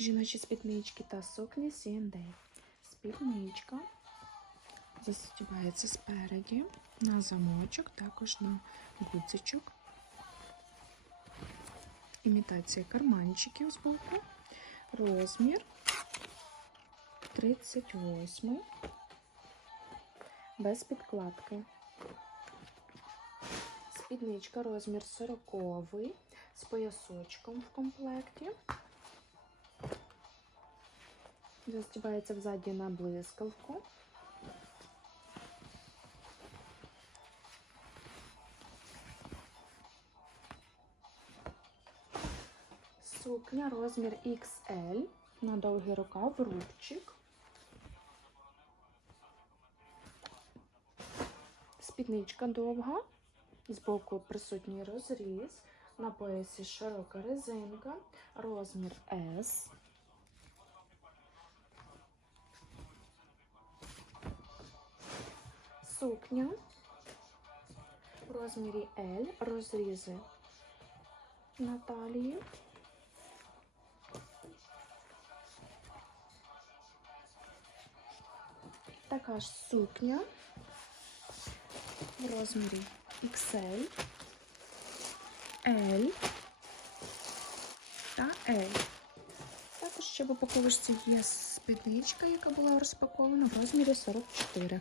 Жіночі спіднички та сукні C&A. Спідничка застібається спереді на замочок, також на гудзичок. Імітація карманчиків з боку. Розмір 38 без підкладки. Спідничка розмір 40 з поясочком в комплекті. Застібається взаді на блискавку. Сукня розмір XL на довгий рукав, рубчик. Спідничка довга, збоку присутній розріз, на поясі широка резинка, розмір S. Сукня в розмірі L, розрізи на талії. Така ж сукня в розмірі XL, L та L. Також ще в упаковочці є спідничка, яка була розпакована в розмірі 44.